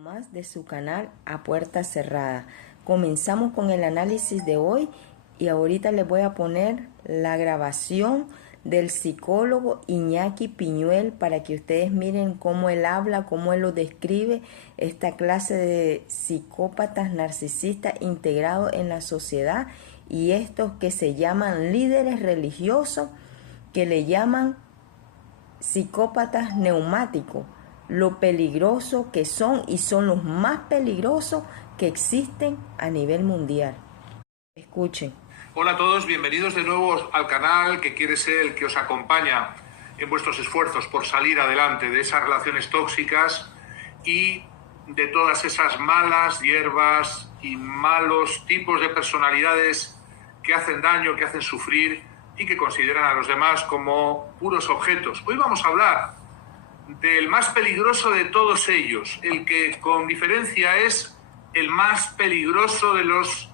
Más de su canal A Puerta Cerrada. Comenzamos con el análisis de hoy y ahorita les voy a poner la grabación del psicólogo Iñaki Piñuel para que ustedes miren cómo él habla, cómo él lo describe, esta clase de psicópatas narcisistas integrados en la sociedad y estos que se llaman líderes religiosos, que le llaman psicópatas neumáticos, lo peligroso que son y son los más peligrosos que existen a nivel mundial. Escuchen. Hola a todos, bienvenidos de nuevo al canal que quiere ser el que os acompaña en vuestros esfuerzos por salir adelante de esas relaciones tóxicas y de todas esas malas hierbas y malos tipos de personalidades que hacen daño, que hacen sufrir y que consideran a los demás como puros objetos. Hoy vamos a hablar del más peligroso de todos ellos, el que con diferencia es el más peligroso de los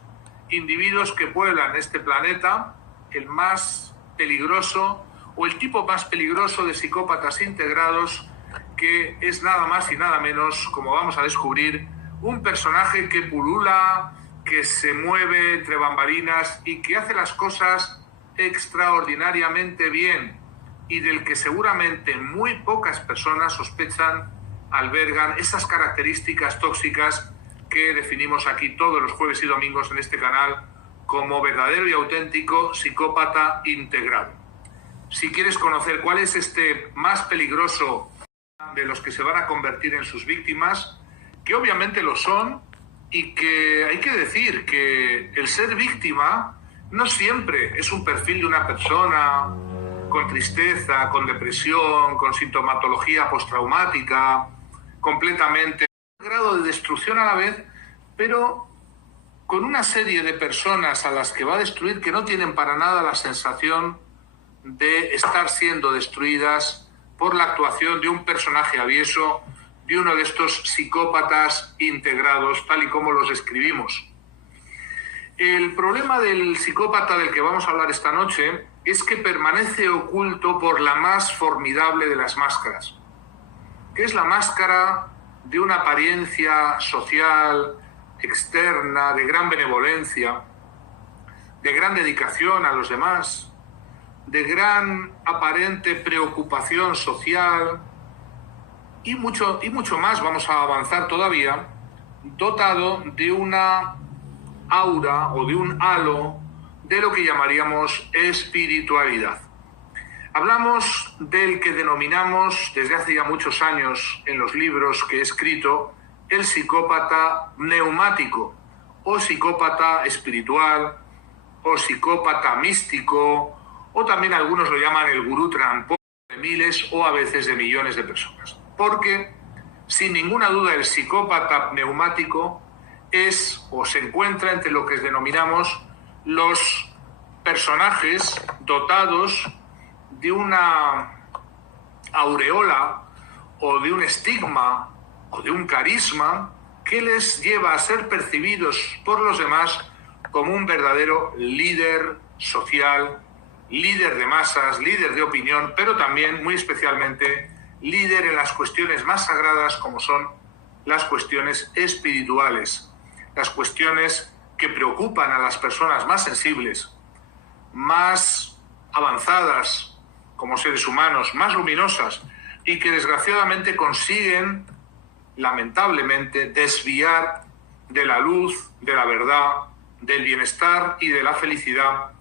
individuos que pueblan este planeta, el más peligroso o el tipo más peligroso de psicópatas integrados, que es nada más y nada menos, como vamos a descubrir, un personaje que pulula, que se mueve entre bambalinas y que hace las cosas extraordinariamente bien, y del que seguramente muy pocas personas sospechan, albergan esas características tóxicas que definimos aquí todos los jueves y domingos en este canal como verdadero y auténtico psicópata integrado. Si quieres conocer cuál es este más peligroso de los que se van a convertir en sus víctimas, que obviamente lo son, y que hay que decir que el ser víctima no siempre es un perfil de una persona con tristeza, con depresión, con sintomatología postraumática, completamente un grado de destrucción a la vez, pero con una serie de personas a las que va a destruir que no tienen para nada la sensación de estar siendo destruidas por la actuación de un personaje avieso, de uno de estos psicópatas integrados, tal y como los describimos. El problema del psicópata del que vamos a hablar esta noche es que permanece oculto por la más formidable de las máscaras, que es la máscara de una apariencia social, externa, de gran benevolencia, de gran dedicación a los demás, de gran aparente preocupación social y mucho más, vamos a avanzar todavía, dotado de una aura o de un halo de lo que llamaríamos espiritualidad. Hablamos del que denominamos desde hace ya muchos años en los libros que he escrito el psicópata neumático o psicópata espiritual o psicópata místico, o también algunos lo llaman el gurú tramposo de miles o a veces de millones de personas. Porque sin ninguna duda el psicópata neumático es o se encuentra entre lo que denominamos los personajes dotados de una aureola o de un estigma o de un carisma que les lleva a ser percibidos por los demás como un verdadero líder social, líder de masas, líder de opinión, pero también, muy especialmente, líder en las cuestiones más sagradas como son las cuestiones espirituales, las cuestiones que preocupan a las personas más sensibles, más avanzadas como seres humanos, más luminosas, y que desgraciadamente consiguen, lamentablemente, desviar de la luz, de la verdad, del bienestar y de la felicidad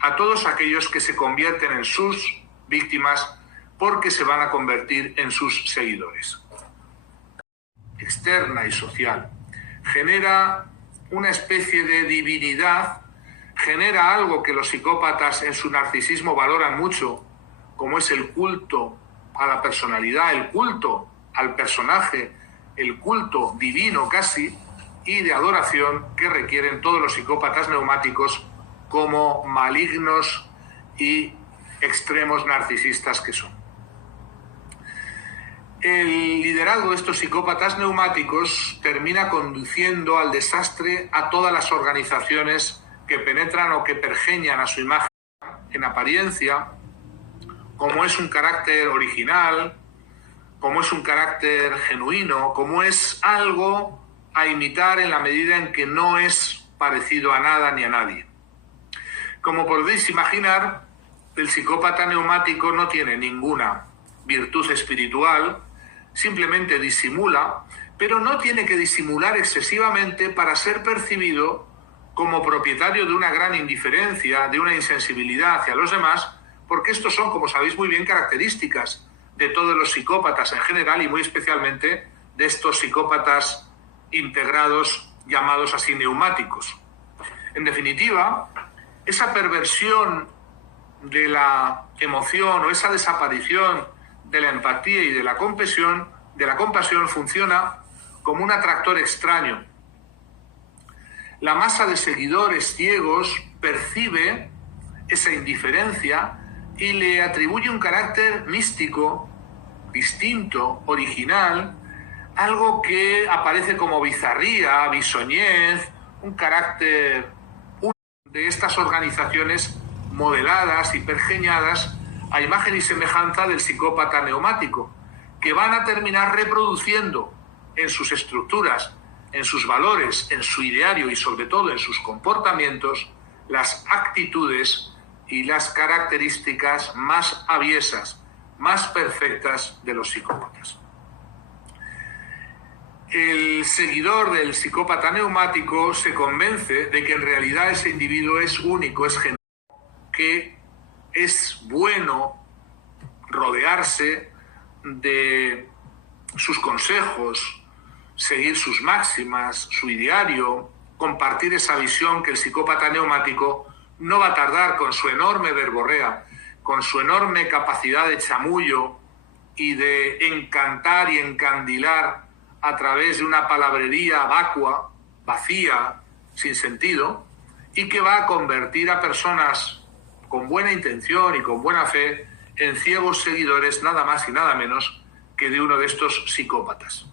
a todos aquellos que se convierten en sus víctimas porque se van a convertir en sus seguidores. Externa y social. Genera una especie de divinidad, genera algo que los psicópatas en su narcisismo valoran mucho, como es el culto a la personalidad, el culto al personaje, el culto divino casi, y de adoración que requieren todos los psicópatas neumáticos como malignos y extremos narcisistas que son. El liderazgo de estos psicópatas neumáticos termina conduciendo al desastre a todas las organizaciones que penetran o que pergeñan a su imagen en apariencia, como es un carácter original, como es un carácter genuino, como es algo a imitar en la medida en que no es parecido a nada ni a nadie. Como podéis imaginar, el psicópata neumático no tiene ninguna virtud espiritual, simplemente disimula, pero no tiene que disimular excesivamente para ser percibido como propietario de una gran indiferencia, de una insensibilidad hacia los demás, porque estos son, como sabéis muy bien, características de todos los psicópatas en general y muy especialmente de estos psicópatas integrados llamados así neumáticos. En definitiva, esa perversión de la emoción o esa desaparición de la empatía y de la compasión funciona como un atractor extraño. La masa de seguidores ciegos percibe esa indiferencia y le atribuye un carácter místico, distinto, original, algo que aparece como bizarría, bisoñez, un carácter de estas organizaciones modeladas y pergeñadas a imagen y semejanza del psicópata neumático, que van a terminar reproduciendo en sus estructuras, en sus valores, en su ideario y sobre todo en sus comportamientos, las actitudes y las características más aviesas, más perfectas de los psicópatas. El seguidor del psicópata neumático se convence de que en realidad ese individuo es único, es genuino, que es bueno rodearse de sus consejos, seguir sus máximas, su ideario, compartir esa visión que el psicópata neumático no va a tardar con su enorme verborrea, con su enorme capacidad de chamullo y de encantar y encandilar a través de una palabrería vacua, vacía, sin sentido, y que va a convertir a personas con buena intención y con buena fe en ciegos seguidores nada más y nada menos que de uno de estos psicópatas.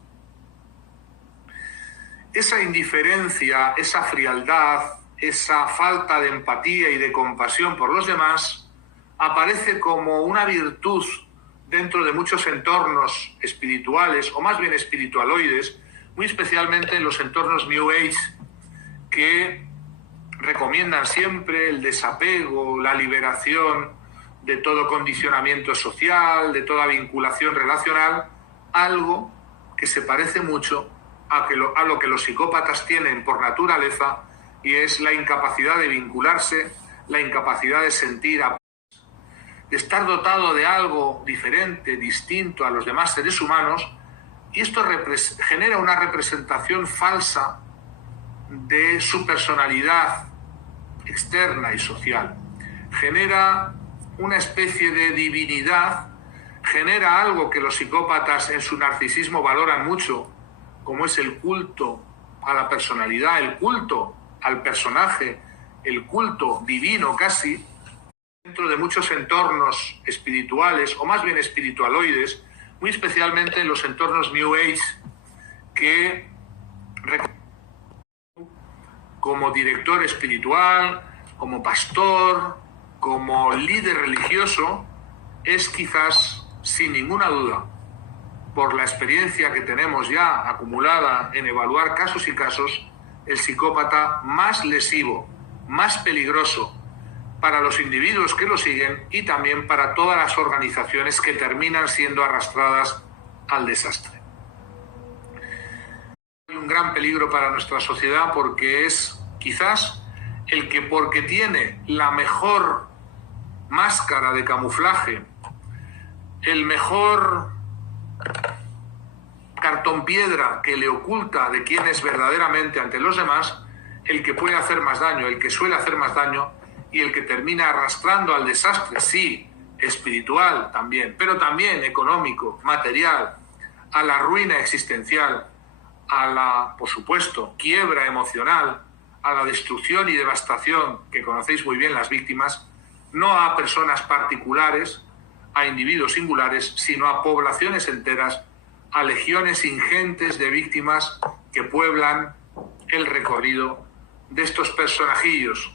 Esa indiferencia, esa frialdad, esa falta de empatía y de compasión por los demás aparece como una virtud dentro de muchos entornos espirituales, o más bien espiritualoides, muy especialmente en los entornos New Age, que recomiendan siempre el desapego, la liberación de todo condicionamiento social, de toda vinculación relacional, algo que se parece mucho a lo que los psicópatas tienen por naturaleza, y es la incapacidad de vincularse, la incapacidad de sentir, de estar dotado de algo diferente, distinto a los demás seres humanos, y esto genera una representación falsa de su personalidad externa y social. Genera una especie de divinidad, genera algo que los psicópatas en su narcisismo valoran mucho, como es el culto a la personalidad, el culto al personaje, el culto divino casi, dentro de muchos entornos espirituales, o más bien espiritualoides, muy especialmente en los entornos New Age, que como director espiritual, como pastor, como líder religioso, es quizás, sin ninguna duda, por la experiencia que tenemos ya acumulada en evaluar casos y casos, el psicópata más lesivo, más peligroso para los individuos que lo siguen y también para todas las organizaciones que terminan siendo arrastradas al desastre. Hay un gran peligro para nuestra sociedad porque es quizás el que, porque tiene la mejor máscara de camuflaje, el mejor cartón piedra que le oculta de quién es verdaderamente ante los demás, el que puede hacer más daño, el que suele hacer más daño y el que termina arrastrando al desastre, sí, espiritual también, pero también económico, material, a la ruina existencial, a la, por supuesto, quiebra emocional, a la destrucción y devastación que conocéis muy bien las víctimas, no a personas particulares, a individuos singulares, sino a poblaciones enteras, a legiones ingentes de víctimas que pueblan el recorrido de estos personajillos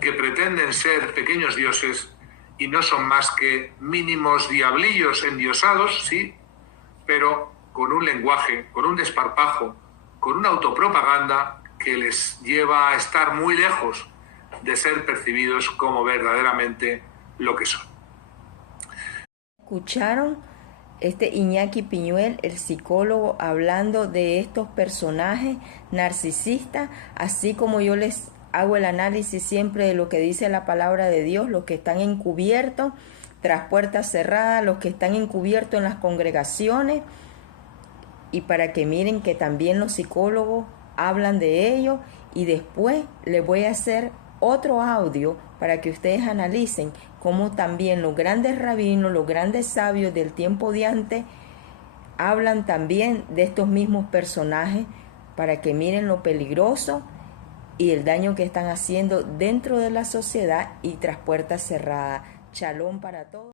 que pretenden ser pequeños dioses y no son más que mínimos diablillos endiosados, sí, pero con un lenguaje, con un desparpajo, con una autopropaganda que les lleva a estar muy lejos de ser percibidos como verdaderamente lo que son. ¿Escucharon? Iñaki Piñuel, el psicólogo, hablando de estos personajes narcisistas, así como yo les hago el análisis siempre de lo que dice la palabra de Dios, los que están encubiertos tras puertas cerradas, los que están encubiertos en las congregaciones, y para que miren que también los psicólogos hablan de ello, y después les voy a hacer otro audio para que ustedes analicen cómo también los grandes rabinos, los grandes sabios del tiempo de antes hablan también de estos mismos personajes, para que miren lo peligroso y el daño que están haciendo dentro de la sociedad y tras puertas cerradas. Shalom para todos.